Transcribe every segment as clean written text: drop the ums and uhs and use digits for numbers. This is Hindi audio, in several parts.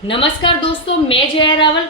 नमस्कार दोस्तों, मैं जया रावल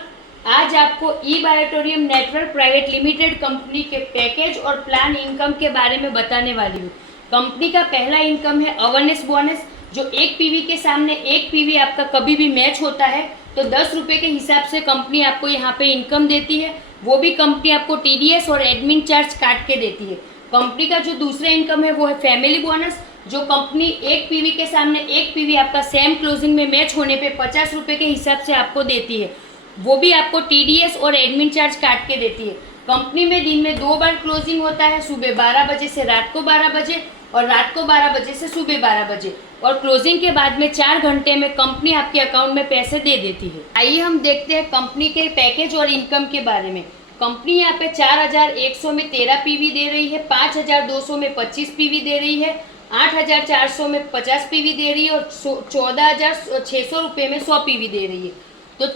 आज आपको ई बायोटोरियम नेटवर्क प्राइवेट लिमिटेड कंपनी के पैकेज और प्लान इनकम के बारे में बताने वाली हूँ। कंपनी का पहला इनकम है अवेयरनेस बोनस, जो एक पीवी के सामने एक पीवी आपका कभी भी मैच होता है तो 10 रुपये के हिसाब से कंपनी आपको यहाँ पे इनकम देती है। वो भी कंपनी आपको टीडीएस और एडमिन चार्ज काट के देती है। कंपनी का जो दूसरा इनकम है वो है फैमिली बोनस, जो कंपनी एक पीवी के सामने एक पीवी आपका सेम क्लोजिंग में मैच होने पे 50 रुपये के हिसाब से आपको देती है। वो भी आपको टीडीएस और एडमिन चार्ज काट के देती है। कंपनी में दिन में 2 बार क्लोजिंग होता है, सुबह 12 बजे से रात को 12 बजे और रात को 12 बजे से सुबह 12 बजे, और क्लोजिंग के बाद में 4 घंटे में कंपनी आपके अकाउंट में पैसे दे देती है। आइए हम देखते हैं कंपनी के पैकेज और इनकम के बारे में। कंपनी यहाँ पे 4100 में 13 पीवी दे रही है, 5200 में 25 पीवी दे रही है, 8400 में 50 पीवी दे रही है और 14600 रुपये में 100 पीवी दे रही है। तो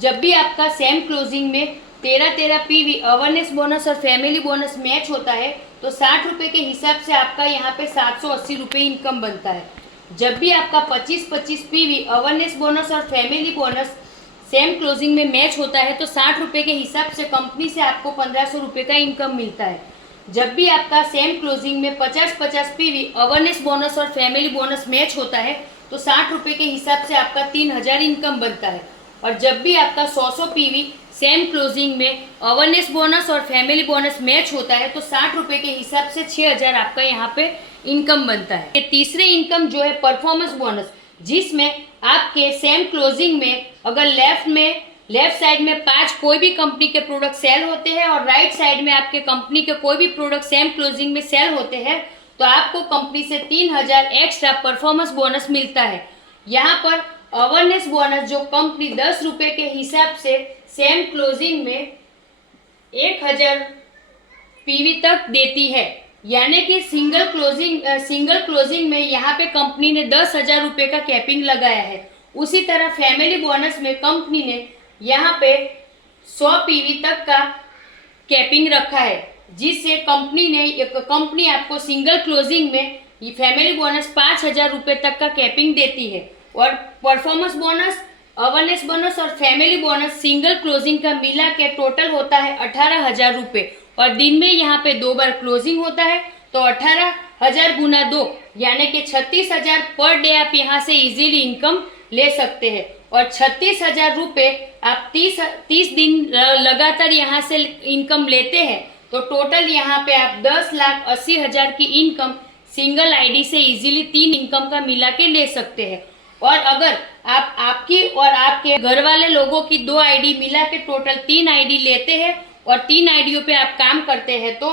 जब भी आपका सेम क्लोजिंग में 13 पीवी अवेयरनेस बोनस और फैमिली बोनस मैच होता है तो 60 रुपये के हिसाब से आपका यहाँ पे 780 रुपये इनकम बनता है। जब भी आपका 25 पीवी अवेयरनेस बोनस और फैमिली बोनस सेम क्लोजिंग में मैच होता है तो 60 रुपये के हिसाब से कंपनी से आपको 1500 रुपये का इनकम मिलता है। जब भी आपका सेम क्लोजिंग में 50 पीवी अवेयरनेस बोनस और फैमिली बोनस मैच होता है तो 60 रुपये के हिसाब से आपका 3000 इनकम बनता है। और जब भी आपका 100 पीवी सेम क्लोजिंग में अवेयरनेस बोनस और फैमिली बोनस मैच होता है तो 60 रुपये के हिसाब से 6000 आपका यहाँ पे इनकम बनता है। तीसरे इनकम जो है परफॉर्मेंस बोनस, जिसमें आपके सेम क्लोजिंग में अगर लेफ्ट साइड में 5 कोई भी कंपनी के प्रोडक्ट सेल होते हैं और राइट साइड में आपके कंपनी के कोई भी प्रोडक्ट सेम क्लोजिंग में सेल होते हैं तो आपको कंपनी से 3000 एक्स्ट्रा परफॉर्मेंस बोनस मिलता है। यहाँ पर अवेयरनेस बोनस जो कंपनी 10 रुपये के हिसाब से सेम क्लोजिंग में 1000 पीवी तक देती है, यानी कि सिंगल क्लोजिंग में यहाँ पे कंपनी ने 10,000 रुपये का कैपिंग लगाया है। उसी तरह फैमिली बोनस में कंपनी ने यहाँ पे 100 पीवी तक का कैपिंग रखा है, जिससे कंपनी आपको सिंगल क्लोजिंग में ये फैमिली बोनस 5000 रुपये तक का कैपिंग देती है। और परफॉर्मेंस बोनस, अवेयरनेस बोनस और फैमिली बोनस सिंगल क्लोजिंग का मिला के टोटल होता है 18,000 रुपये, और दिन में यहाँ पे 2 बार क्लोजिंग होता है तो 18,000 गुना 2 यानी कि 36,000 पर डे आप यहाँ से इजीली इनकम ले सकते हैं। और 36,000 रुपये आप 30 दिन लगातार यहाँ से इनकम लेते हैं तो टोटल यहाँ पे आप 10,80,000 की इनकम सिंगल आईडी से इजीली 3 इनकम का मिला के ले सकते हैं। और अगर आप आपकी और आपके घर वाले लोगों की 2 आईडी मिला के टोटल 3 आईडी लेते हैं और 3 आईडियों पे आप काम करते हैं तो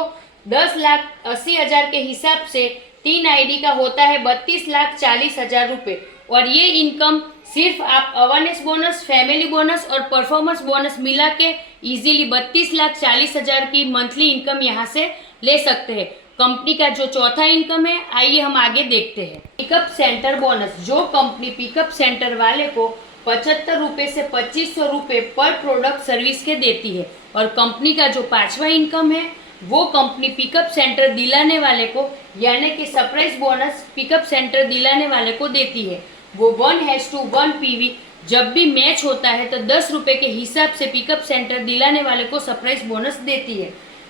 10,80,000 के हिसाब से 3 आईडी का होता है 32,40,000 रुपये। और ये इनकम सिर्फ आप अवेयरनेस बोनस, फैमिली बोनस और परफॉर्मेंस बोनस मिला के इजीली 32,40,000 की मंथली इनकम यहाँ से ले सकते हैं। कंपनी का जो चौथा इनकम है, आइए हम आगे देखते हैं। पिकअप सेंटर बोनस, जो कंपनी पिकअप सेंटर वाले को 75 रुपये से 2500 रुपये पर प्रोडक्ट सर्विस के देती है। और कंपनी का जो 5वां इनकम है वो कंपनी पिकअप सेंटर दिलाने वाले को, यानी कि सरप्राइज बोनस पिकअप सेंटर दिलाने वाले को देती है। वो 1:1 पीवी जब भी मैच होता है तो 10 रुपये के हिसाब से पिकअप सेंटर दिलाने वाले को सरप्राइज बोनस देती है।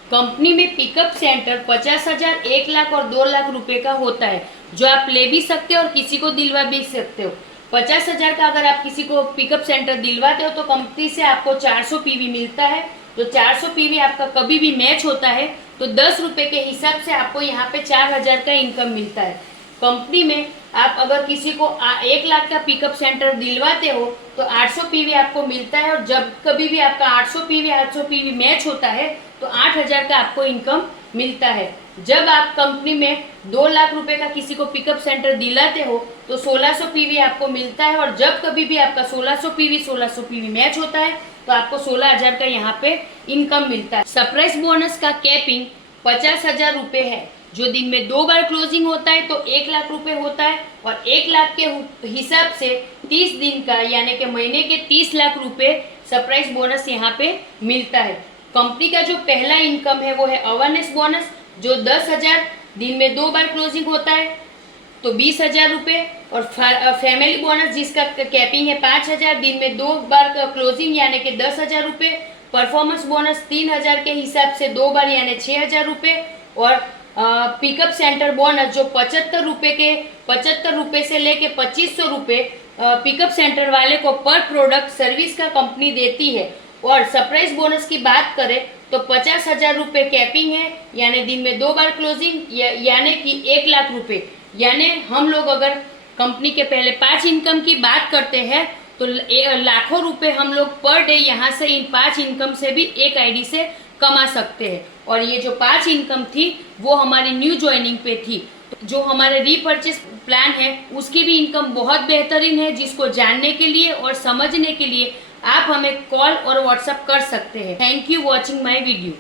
कंपनी में पिकअप सेंटर 50,000, 1 लाख और 2 लाख रुपए का होता है, जो आप ले भी सकते हो और किसी को दिलवा भी सकते हो। 50,000 का अगर आप किसी को पिकअप सेंटर दिलवाते हो तो कंपनी से आपको 400 पीवी मिलता है। तो 400 पीवी आपका कभी भी मैच होता है तो 10 रुपये के हिसाब से आपको यहाँ पे 4000 का इनकम मिलता है। कंपनी में आप अगर किसी को 1 लाख का पिकअप सेंटर दिलवाते हो तो 800 पीवी आपको मिलता है, और जब कभी भी आपका 800 पीवी मैच होता है तो 8000 का आपको इनकम मिलता है। जब आप कंपनी में 2 लाख रुपए का किसी को पिकअप सेंटर दिलाते हो तो 1600 पीवी आपको मिलता है, और जब कभी भी आपका 1600 पीवी मैच होता है तो आपको 16,000 का यहाँ पे इनकम मिलता है। सरप्राइज बोनस का कैपिंग 50,000 रुपये है, जो दिन में 2 बार क्लोजिंग होता है तो 1 लाख रुपए होता है, और 1 लाख के हिसाब से 30 दिन का यानी कि महीने के 30 लाख रुपए सरप्राइज बोनस यहाँ पे मिलता है। कंपनी का जो पहला इनकम है वो है अवेयरनेस बोनस, जो 10,000 दिन में 2 बार क्लोजिंग होता है तो 20,000 रुपये, और फैमिली बोनस जिसका कैपिंग है 5,000, दिन में 2 बार क्लोजिंग यानी कि 10,000 रुपये। परफॉर्मेंस बोनस 3,000 के हिसाब से 2 बार यानी 6,000 रुपये। और पिकअप सेंटर बोनस जो 75 रुपये से लेके 2500 रुपये पिकअप सेंटर वाले को पर प्रोडक्ट सर्विस का कंपनी देती है। और सरप्राइज बोनस की बात करें तो 50,000 रुपये कैपिंग है, यानी दिन में 2 बार क्लोजिंग यानी कि 1 लाख रुपये। यानी हम लोग अगर कंपनी के पहले 5 इनकम की बात करते हैं तो लाखों रुपए हम लोग पर डे यहाँ से इन 5 इनकम से भी एक आईडी से कमा सकते हैं। और ये जो 5 इनकम थी वो हमारी न्यू ज्वाइनिंग पे थी। जो हमारे रीपर्चेस प्लान है उसकी भी इनकम बहुत बेहतरीन है, जिसको जानने के लिए और समझने के लिए आप हमें कॉल और व्हाट्सएप कर सकते हैं। Thank you watching my video.